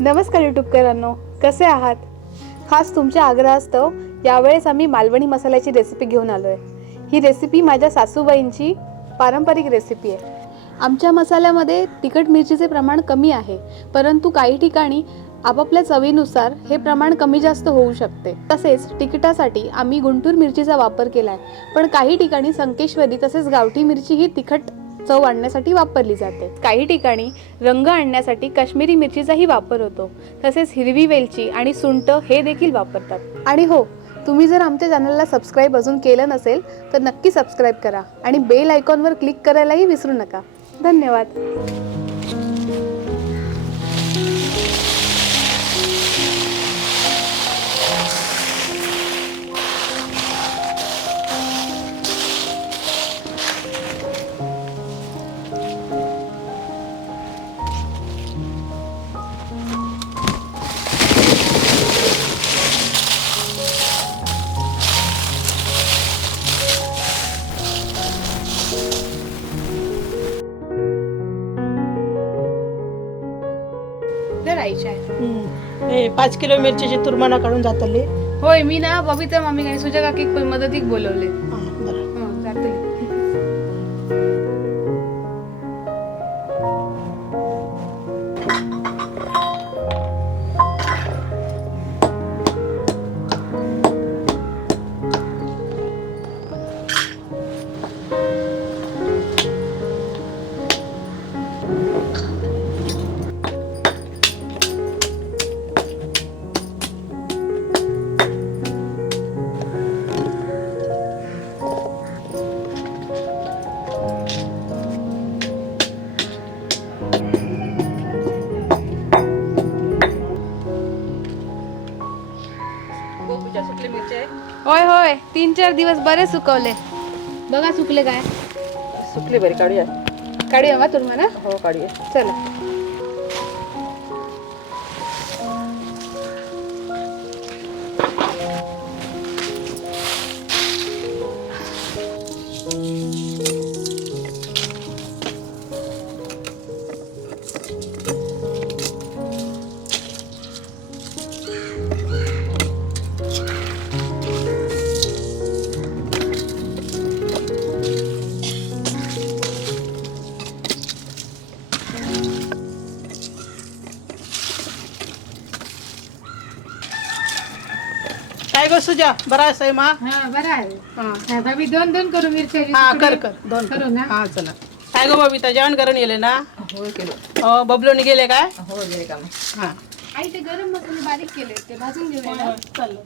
नमस्कार यूट्यूबकरांनो, कसे आहात? खास तुमच्या आग्रहास्तव यावेळेस आम्ही मालवणी मसाल्याची रेसिपी घेऊन आलो आहे। ही रेसिपी माझ्या सासूबाईंची पारंपरिक रेसिपी आहे। आमच्या मसाल्यामध्ये तिखट मिरचीचे प्रमाण कमी आहे, परंतु काही ठिकाणी आपापल्या चवीनुसार हे प्रमाण कमी जास्त होऊ शकते। तसेच तिखटासाठी आम्ही गुंटूर मिरचीचा वापर केला आहे, पण काही ठिकाणी संकेश्वरी तसेच गावठी मिरची ही तिखट चव आणण्यासाठी वापरली जाते। काही ठिकाणी रंग आणण्यासाठी काश्मीरी मिरचीचाही वापर होतो। तसेच हिरवी वेलची आणि सुंठ हे देखील वापरतात। आणि हो, तुम्ही जर आमच्या चॅनलला सबस्क्राइब अजून केलं नसेल तर नक्की सबस्क्राइब करा आणि बेल आयकॉनवर क्लिक करायलाही विसरू नका। धन्यवाद। हे 5 किलो मिरचीची तुरमाना काढून जातली। होय, मी ना बबिता मामी आणि सुजा काकी मदतीक बोलवले। जातली। होय होय, 3-4 दिवस बरे सुकवले। बघा सुकले काय? सुकली बरी, काढूया। काढूया मग तुरमाना? हो, काढूया। चला। काय गो सुजा, बरा आहे मा? हां, बरं आहे। हां, भाभी दोन करू मिरची। हां, कर दोन करू ना? हां, चला। काय गो बबिता, जेवण करून गेले ना? हो केलो। हो, बबलोनी गेले काय? हो गेले काम। हां, आई ते गरम मसाले बारीक केले, ते भाजून घेऊया ना? चल।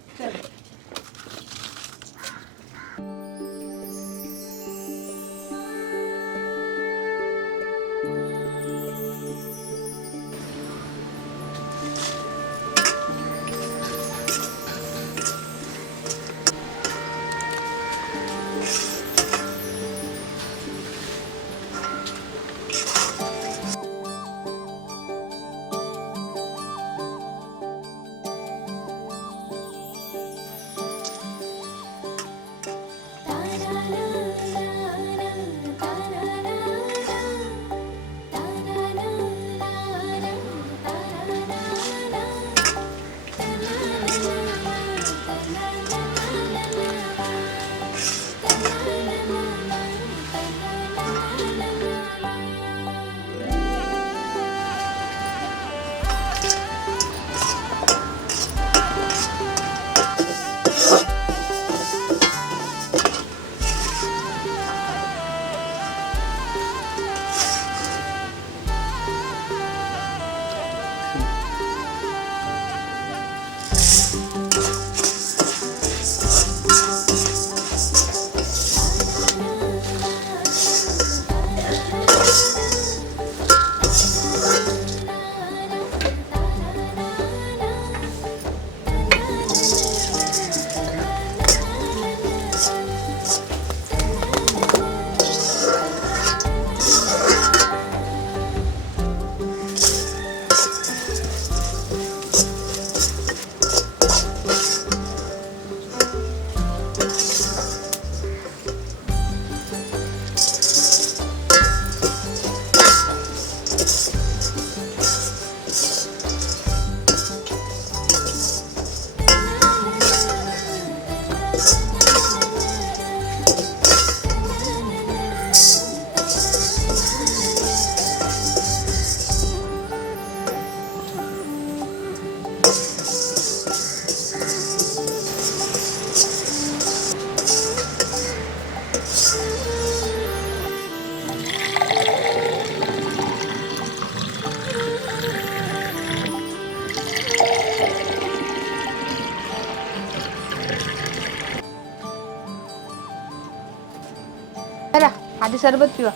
आधी सरबत पिवा.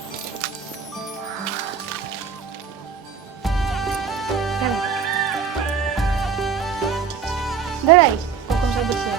धर आई कोकम सरबत पिवा.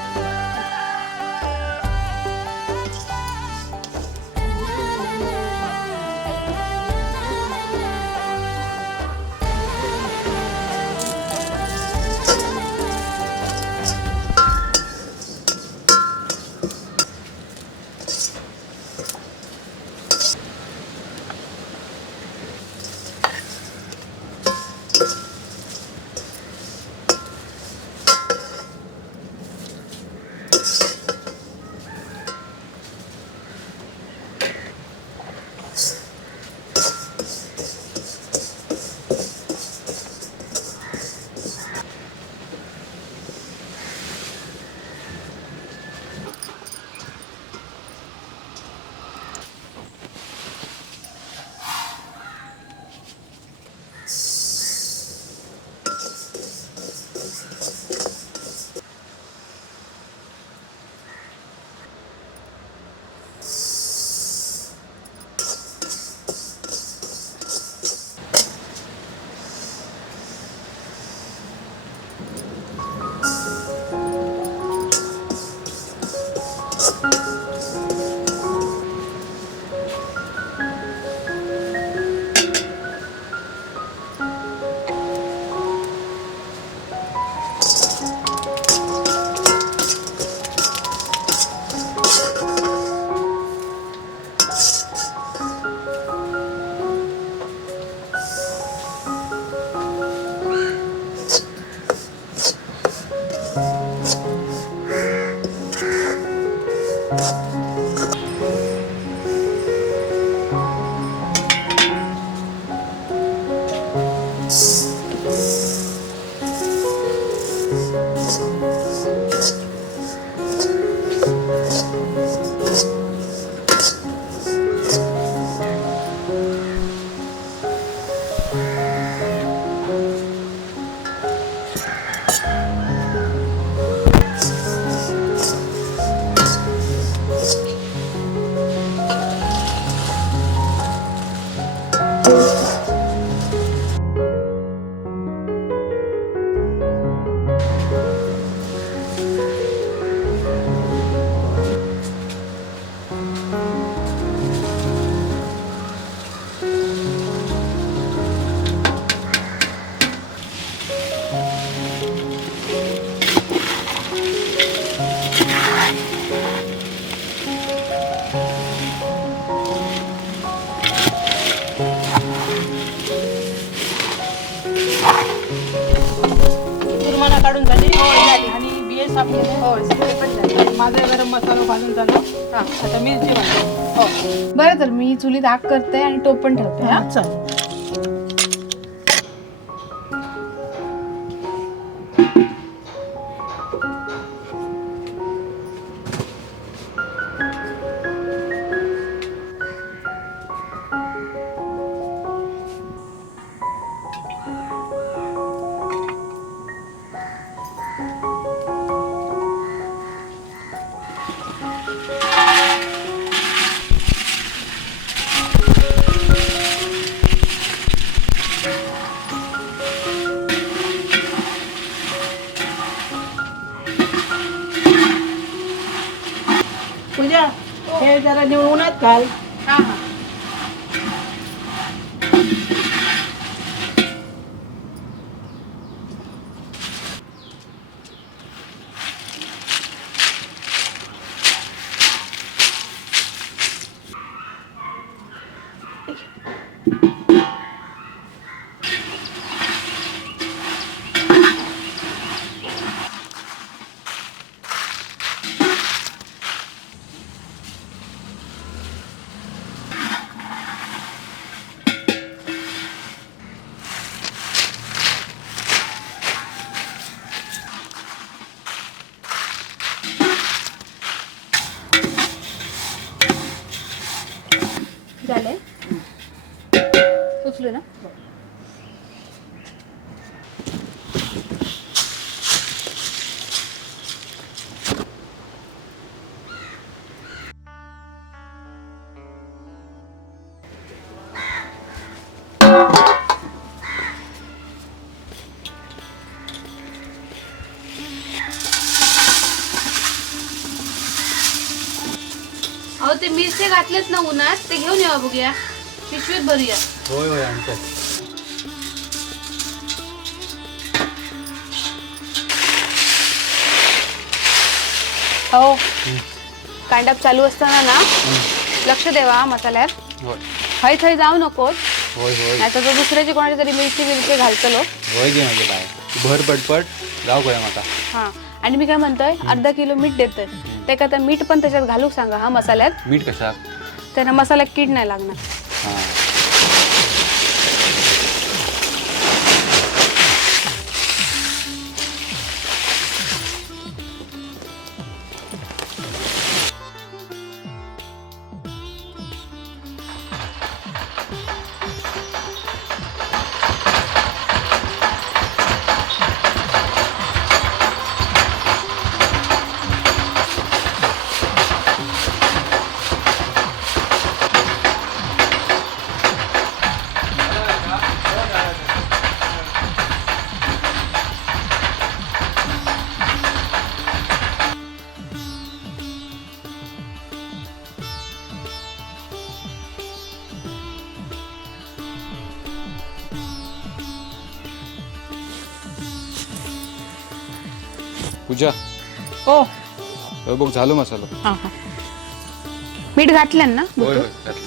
काढून झाली झाली. आणि बिये साफ केले. हो सगळे पण झाले. माझा गरम मसाला भाजून झाला. हां आता मिरची भाजली. हो बरं तर मी चुलीत आग करते आणि टोप पण ठेवते. हां चालेल. पूजा हे जरा निवडून उन्हात घाल. हां हां झाले. सुचले ना. ते मिरच्या घातलेत ना उन्हात ते घेऊन यावं बघूया. पिशवीत भरूया. होय होय आणतो. हो कांडाप चालू असताना ना लक्ष देवा मसाल्यात. होय हय थंय जाऊ नकोस. होय होय नाही तर तो दुसऱ्याची कोणाची तरी मिरची घालतलो. होय घे म्हणजे काय भर पटपट जाऊ काय माका. हां आणि मी काय म्हणतोय अर्धा किलो मीठ देतोय. ते का तर मीठ पण त्याच्यात घालूक सांगा हा मसाल्यात. मीठ कशात? त्यांना मसाल्यात कीड नाही लागणार. हां पूजा हो होय बघ झालो मसाला. हां हां मीठ घातलं ना. होय होय घातली.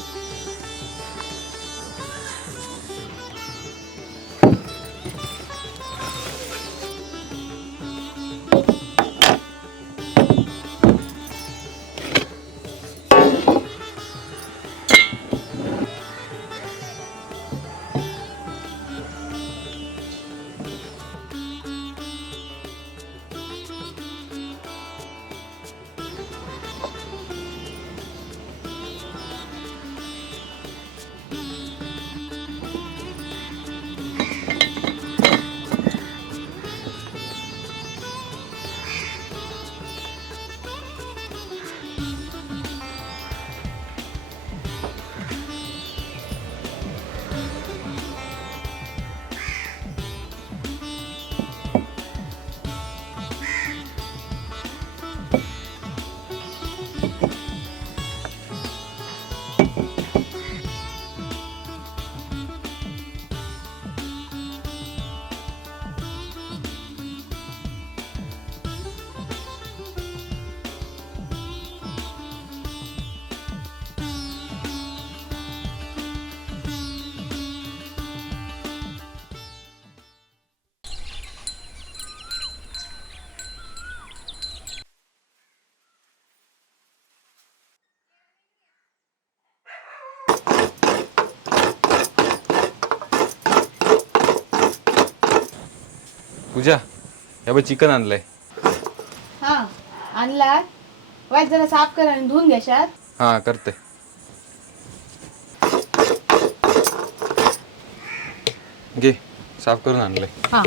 पूजा या बघ चिकन आणलंय. हां आणला वाईट जरा साफ कर आणि धुवून घ्याशात. हां करते. घे साफ करून आणलंय. हां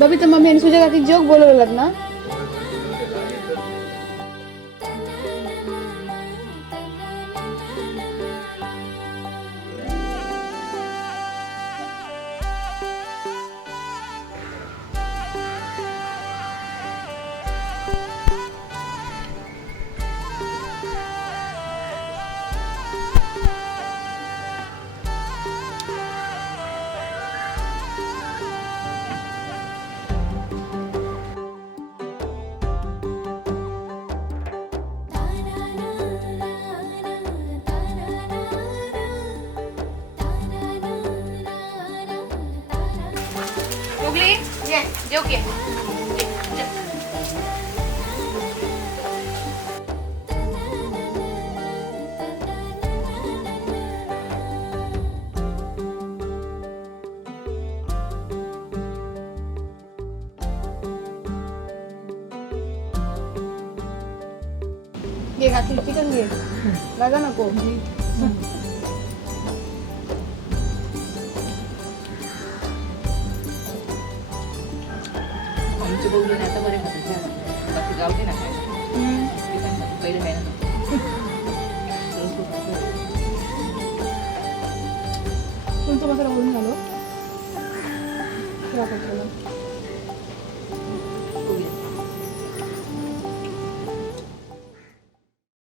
बबी तर मम्मी आणि तुझ्या काकी जोक बोलवलेत ना. घे काकी चिकन घे. लागा नको. आमचे बघून आता बरे खाते बाकी गावठी ना काय